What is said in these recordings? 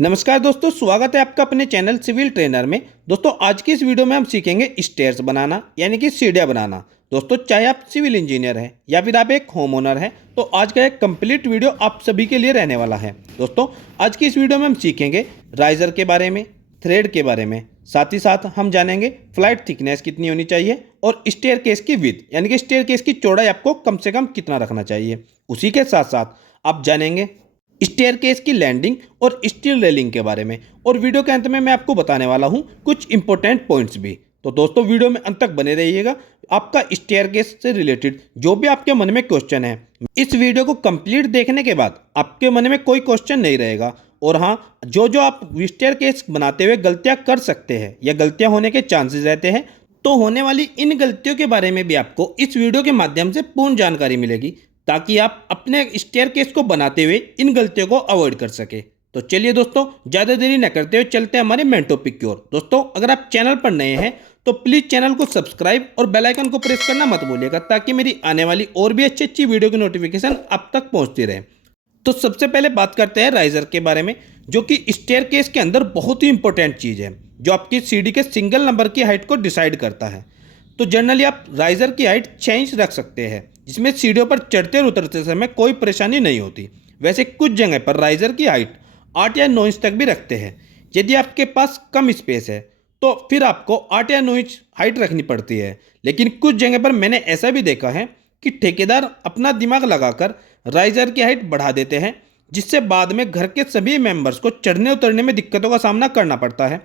नमस्कार दोस्तों, स्वागत है आपका अपने चैनल सिविल ट्रेनर में। दोस्तों आज की इस वीडियो में हम सीखेंगे स्टेयर्स बनाना यानी कि सीढ़ियाँ बनाना। दोस्तों चाहे आप सिविल इंजीनियर हैं या फिर आप एक होम ओनर हैं तो आज का एक कंप्लीट वीडियो आप सभी के लिए रहने वाला है। दोस्तों आज की इस वीडियो में हम सीखेंगे राइजर के बारे में, थ्रेड के बारे में, साथ ही साथ हम जानेंगे फ्लाइट थिकनेस कितनी होनी चाहिए और स्टेयर केस की विड्थ यानी कि स्टेयर केस की चौड़ाई आपको कम से कम कितना रखना चाहिए। उसी के साथ साथ आप जानेंगे स्टेयरकेस की लैंडिंग और स्टील रेलिंग के बारे में, और वीडियो के अंत में मैं आपको बताने वाला हूं कुछ इंपॉर्टेंट पॉइंट्स भी। तो दोस्तों वीडियो में अंत तक बने रहिएगा। आपका स्टेयरकेस से रिलेटेड जो भी आपके मन में क्वेश्चन है, इस वीडियो को कंप्लीट देखने के बाद आपके मन में कोई क्वेश्चन नहीं रहेगा। और हाँ, जो जो आप स्टेयरकेस बनाते हुए गलतियाँ कर सकते हैं या गलतियाँ होने के चांसेस रहते हैं, तो होने वाली इन गलतियों के बारे में भी आपको इस वीडियो के माध्यम से पूर्ण जानकारी मिलेगी, ताकि आप अपने स्टेयरकेस को बनाते हुए इन गलतियों को अवॉइड कर सके। तो चलिए दोस्तों ज़्यादा देरी न करते हुए चलते हैं हमारे मेन टॉपिक की ओर। दोस्तों अगर आप चैनल पर नए हैं तो प्लीज़ चैनल को सब्सक्राइब और बेल आइकन को प्रेस करना मत भूलिएगा, ताकि मेरी आने वाली और भी अच्छी अच्छी वीडियो की नोटिफिकेशन आप तक पहुंचती रहे। तो सबसे पहले बात करते हैं राइजर के बारे में, जो कि स्टेयरकेस के अंदर बहुत ही इंपॉर्टेंट चीज़ है, जो आपकी सीढ़ी के सिंगल नंबर की हाइट को डिसाइड करता है। तो जनरली आप राइजर की हाइट 6 इंच रख सकते हैं, जिसमें सीढ़ियों पर चढ़ते और उतरते समय कोई परेशानी नहीं होती। वैसे कुछ जगह पर राइजर की हाइट 8 या 9 इंच तक भी रखते हैं। यदि आपके पास कम स्पेस है तो फिर आपको 8 या 9 इंच हाइट रखनी पड़ती है। लेकिन कुछ जगह पर मैंने ऐसा भी देखा है कि ठेकेदार अपना दिमाग लगाकर राइजर की हाइट बढ़ा देते हैं, जिससे बाद में घर के सभी मेंबर्स को चढ़ने उतरने में दिक्कतों का सामना करना पड़ता है।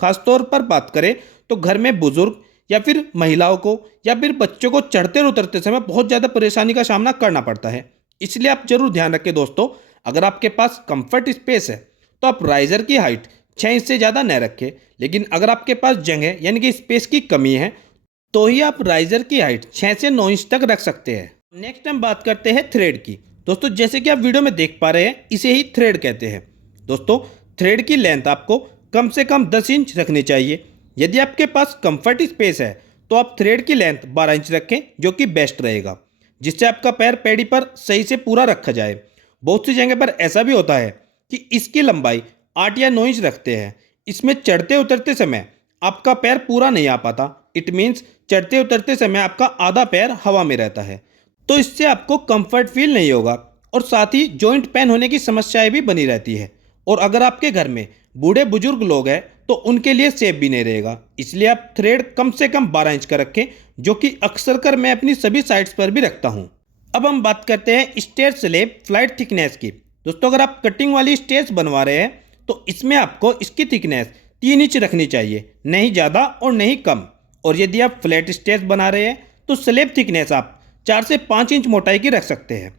खासतौर पर बात करें तो घर में बुजुर्ग या फिर महिलाओं को या फिर बच्चों को चढ़ते और उतरते समय बहुत ज़्यादा परेशानी का सामना करना पड़ता है। इसलिए आप जरूर ध्यान रखें दोस्तों, अगर आपके पास कंफर्ट स्पेस है तो आप राइजर की हाइट 6 इंच से ज़्यादा न रखें। लेकिन अगर आपके पास जगह यानी कि स्पेस की कमी है तो ही आप राइजर की हाइट 6 से 9 इंच तक रख सकते हैं। नेक्स्ट हम बात करते हैं थ्रेड की। दोस्तों जैसे कि आप वीडियो में देख पा रहे हैं, इसे ही थ्रेड कहते हैं। दोस्तों थ्रेड की लेंथ आपको कम से कम 10 इंच रखनी चाहिए। यदि आपके पास कंफर्ट स्पेस है तो आप थ्रेड की लेंथ 12 इंच रखें, जो कि बेस्ट रहेगा, जिससे आपका पैर पैडी पर सही से पूरा रखा जाए। बहुत सी जगह पर ऐसा भी होता है कि इसकी लंबाई 8 या 9 इंच रखते हैं। इसमें चढ़ते उतरते समय आपका पैर पूरा नहीं आ पाता। इट मीन्स चढ़ते उतरते समय आपका आधा पैर हवा में रहता है, तो इससे आपको कंफर्ट फील नहीं होगा और साथ ही जॉइंट पेन होने की समस्याएं भी बनी रहती है। और अगर आपके घर में बूढ़े बुजुर्ग लोग हैं तो उनके लिए सेफ भी नहीं रहेगा। इसलिए आप थ्रेड कम से कम 12 इंच का रखें, जो कि अक्सर कर मैं अपनी सभी साइट्स पर भी रखता हूं। अब हम बात करते हैं स्टेयर स्लैब फ्लाइट थिकनेस की। दोस्तों अगर आप कटिंग वाली स्टेयर्स बनवा रहे हैं तो इसमें आपको इसकी थिकनेस 3 इंच रखनी चाहिए, नहीं ज़्यादा और नहीं कम। और यदि आप फ्लैट स्टेयर्स बना रहे हैं तो स्लैब थिकनेस आप 4 से 5 इंच मोटाई की रख सकते हैं।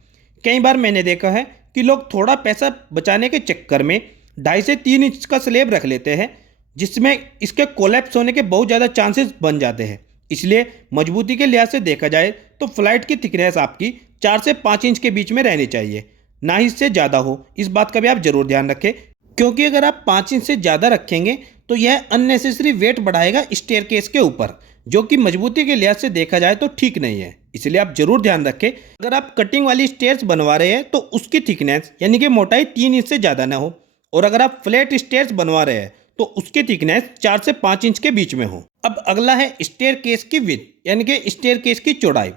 कई बार मैंने देखा है कि लोग थोड़ा पैसा बचाने के चक्कर में 2.5 से 3 इंच का स्लैब रख लेते हैं, जिसमें इसके कोलैप्स होने के बहुत ज़्यादा चांसेस बन जाते हैं। इसलिए मजबूती के लिहाज से देखा जाए तो फ्लाइट की थिकनेस आपकी 4 से 5 इंच के बीच में रहनी चाहिए, ना ही इससे ज़्यादा हो। इस बात का भी आप जरूर ध्यान रखें, क्योंकि अगर आप 5 इंच से ज़्यादा रखेंगे तो यह अननेसेसरी वेट बढ़ाएगा स्टेयरकेस के ऊपर, जो कि मजबूती के लिहाज से देखा जाए तो ठीक नहीं है। इसलिए आप जरूर ध्यान रखें, अगर आप कटिंग वाली स्टेयर्स बनवा रहे हैं तो उसकी थिकनेस यानी कि मोटाई 3 इंच से ज़्यादा ना हो। और अगर आप फ्लैट स्टेयर्स बनवा रहे हैं तो उसकी थिकनेस 4 से 5 इंच के बीच में हो। अब अगला है स्टेयरकेस की विड्थ यानी कि स्टेयरकेस की चौड़ाई।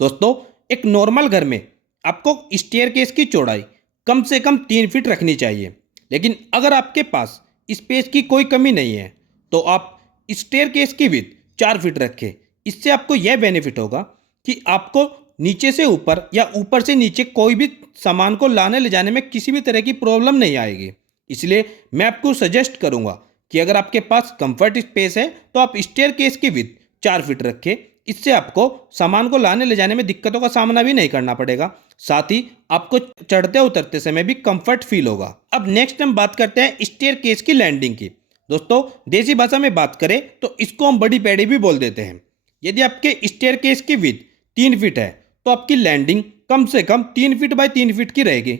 दोस्तों एक नॉर्मल घर में आपको स्टेयरकेस की चौड़ाई कम से कम 3 फीट रखनी चाहिए। लेकिन अगर आपके पास स्पेस की कोई कमी नहीं है तो आप स्टेयरकेस की विड्थ 4 फीट रखें। इससे आपको यह बेनिफिट होगा कि आपको नीचे से ऊपर या ऊपर से नीचे कोई भी सामान को लाने ले जाने में किसी भी तरह की प्रॉब्लम नहीं आएगी। इसलिए मैं आपको सजेस्ट करूंगा कि अगर आपके पास कंफर्ट स्पेस है तो आप स्टेयरकेस की विड्थ 4 फीट रखें। इससे आपको सामान को लाने ले जाने में दिक्कतों का सामना भी नहीं करना पड़ेगा, साथ ही आपको चढ़ते उतरते समय भी कंफर्ट फील होगा। अब नेक्स्ट हम बात करते हैं स्टेयरकेस की लैंडिंग की। दोस्तों देसी भाषा में बात करें तो इसको हम बड़ी पैड़ी भी बोल देते हैं। यदि आपके स्टेयरकेस की विड्थ 3 फीट है तो आपकी लैंडिंग कम से कम 3 फीट बाय 3 फीट की रहेगी।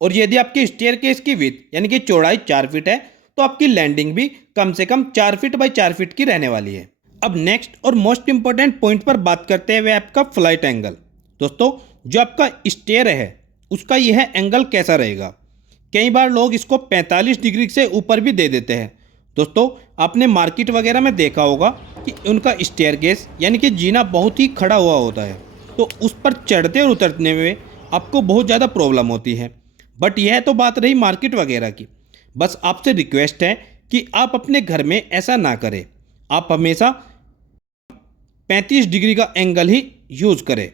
और यदि आपकी स्टेयरकेस की विड्थ यानी कि चौड़ाई 4 फीट है तो आपकी लैंडिंग भी कम से कम 4 फीट बाय 4 फीट की रहने वाली है। अब नेक्स्ट और मोस्ट इंपॉर्टेंट पॉइंट पर बात करते हैं, वह आपका फ्लाइट एंगल। दोस्तों जो आपका स्टेयर है उसका यह एंगल कैसा रहेगा। कई बार लोग इसको 45 डिग्री से ऊपर भी दे देते हैं। दोस्तों आपने मार्केट वगैरह में देखा होगा कि उनका स्टेयरकेस यानी कि जीना बहुत ही खड़ा हुआ होता है, तो उस पर चढ़ते और उतरने में आपको बहुत ज़्यादा प्रॉब्लम होती है। बट यह तो बात रही मार्केट वगैरह की। बस आपसे रिक्वेस्ट है कि आप अपने घर में ऐसा ना करें। आप हमेशा 35 डिग्री का एंगल ही यूज़ करें,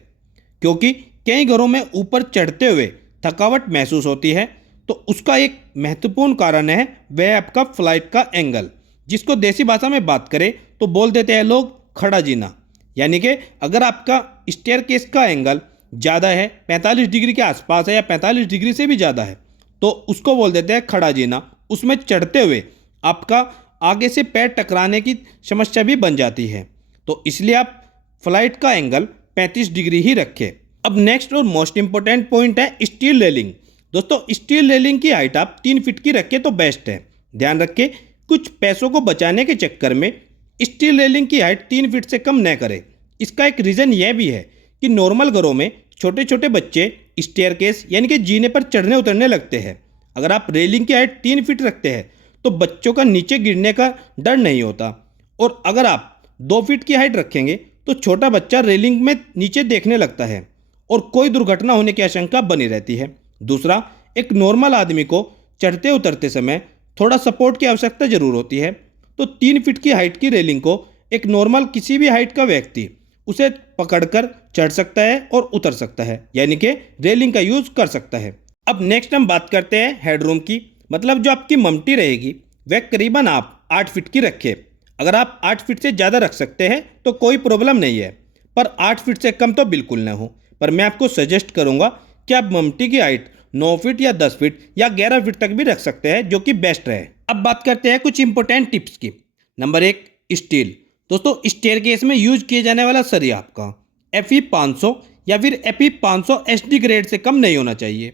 क्योंकि कई घरों में ऊपर चढ़ते हुए थकावट महसूस होती है। तो उसका एक महत्वपूर्ण कारण है वह आपका फ्लाइट का एंगल, जिसको देसी भाषा में बात करें तो बोल देते हैं लोग खड़ा जीना। यानी कि अगर आपका स्टेयरकेस का एंगल ज़्यादा है, 45 डिग्री के आसपास है या 45 डिग्री से भी ज़्यादा है, तो उसको बोल देते हैं खड़ा जीना। उसमें चढ़ते हुए आपका आगे से पैर टकराने की समस्या भी बन जाती है। तो इसलिए आप फ्लाइट का एंगल 35 डिग्री ही रखें। अब नेक्स्ट और मोस्ट इंपॉर्टेंट पॉइंट है स्टील रेलिंग। दोस्तों स्टील रेलिंग की हाइट आप 3 फीट की रखें तो बेस्ट है। ध्यान रखें, कुछ पैसों को बचाने के चक्कर में स्टील रेलिंग की हाइट 3 फीट से कम न करें। इसका एक रीज़न यह भी है कि नॉर्मल घरों में छोटे छोटे बच्चे स्टेयरकेस यानी कि जीने पर चढ़ने उतरने लगते हैं। अगर आप रेलिंग की हाइट 3 फीट रखते हैं तो बच्चों का नीचे गिरने का डर नहीं होता। और अगर आप 2 फीट की हाइट रखेंगे तो छोटा बच्चा रेलिंग में नीचे देखने लगता है और कोई दुर्घटना होने की आशंका बनी रहती है। दूसरा, एक नॉर्मल आदमी को चढ़ते उतरते समय थोड़ा सपोर्ट की आवश्यकता जरूर होती है। तो 3 फीट की हाइट की रेलिंग को एक नॉर्मल किसी भी हाइट का व्यक्ति उसे पकड़कर चढ़ सकता है और उतर सकता है, यानी कि रेलिंग का यूज़ कर सकता है। अब नेक्स्ट हम बात करते हैं हेडरूम की। मतलब जो आपकी ममटी रहेगी वह करीबन आप 8 फीट की रखें। अगर आप 8 फीट से ज़्यादा रख सकते हैं तो कोई प्रॉब्लम नहीं है, पर 8 फीट से कम तो बिल्कुल ना हो। पर मैं आपको सजेस्ट करूंगा कि आप ममटी की हाइट 9 फीट या 10 फीट या 11 फीट तक भी रख सकते हैं, जो कि बेस्ट रहे। अब बात करते हैं कुछ इंपॉर्टेंट टिप्स की। Number 1, steel. दोस्तों स्टेयरकेस में यूज किए जाने वाला सरिया आपका FE 500 या फिर FE 500 SD ग्रेड से कम नहीं होना चाहिए।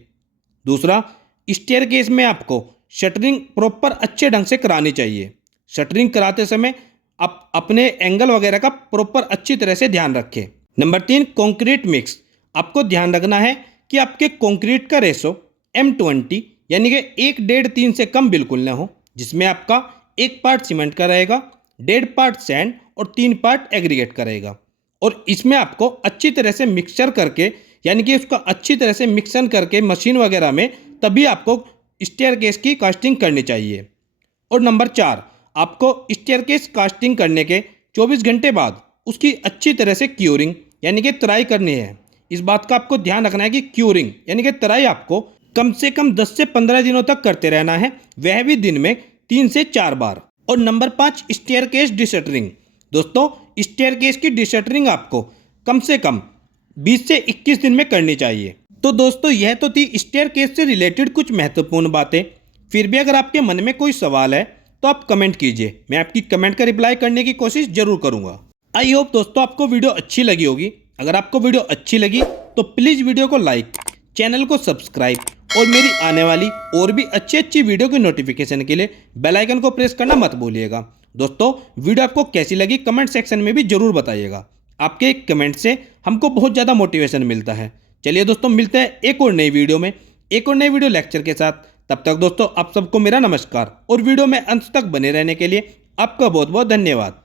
दूसरा, स्टेयरकेस में आपको शटरिंग प्रॉपर अच्छे ढंग से करानी चाहिए। शटरिंग कराते समय आप अपने एंगल वगैरह का प्रॉपर अच्छी तरह से ध्यान रखें। Number 3, concrete mix. आपको ध्यान रखना है कि आपके कंक्रीट का रेशो M20 यानी कि 1.5-3 से कम बिल्कुल ना हो, जिसमें आपका 1 पार्ट सीमेंट का रहेगा, 1.5 पार्ट सैंड और 3 पार्ट एग्रीगेट का रहेगा। और इसमें आपको अच्छी तरह से मिक्सचर करके यानी कि उसका अच्छी तरह से मिक्सन करके मशीन वगैरह में तभी आपको स्टेयरकेस की कास्टिंग करनी चाहिए। और नंबर 4, आपको स्टेयरकेस कास्टिंग करने के 24 घंटे बाद उसकी अच्छी तरह से क्यूरिंग यानी कि तराई करनी है। इस बात का आपको ध्यान रखना है कि क्यूरिंग यानी कि तराई आपको कम से कम 10 से 15 दिनों तक करते रहना है, वह भी दिन में 3 से 4 बार। और नंबर 5, स्टेयरकेस डिशटरिंग। दोस्तों स्टेयरकेस की डिशटरिंग आपको कम से कम 20 से 21 दिन में करनी चाहिए। तो दोस्तों यह तो थी स्टेयरकेस से रिलेटेड कुछ महत्वपूर्ण बातें। फिर भी अगर आपके मन में कोई सवाल है तो आप कमेंट कीजिए, मैं आपकी कमेंट का रिप्लाई करने की कोशिश जरूर करूंगा। आई होप दोस्तों आपको वीडियो अच्छी लगी होगी। अगर आपको वीडियो अच्छी लगी तो प्लीज़ वीडियो को लाइक, चैनल को सब्सक्राइब और मेरी आने वाली और भी अच्छी वीडियो की नोटिफिकेशन के लिए बेल आइकन को प्रेस करना मत भूलिएगा। दोस्तों वीडियो आपको कैसी लगी कमेंट सेक्शन में भी जरूर बताइएगा। आपके एक कमेंट से हमको बहुत ज़्यादा मोटिवेशन मिलता है। चलिए दोस्तों मिलते हैं एक और नई वीडियो में, एक और नई वीडियो लेक्चर के साथ। तब तक दोस्तों आप सबको मेरा नमस्कार और वीडियो में अंत तक बने रहने के लिए आपका बहुत बहुत धन्यवाद।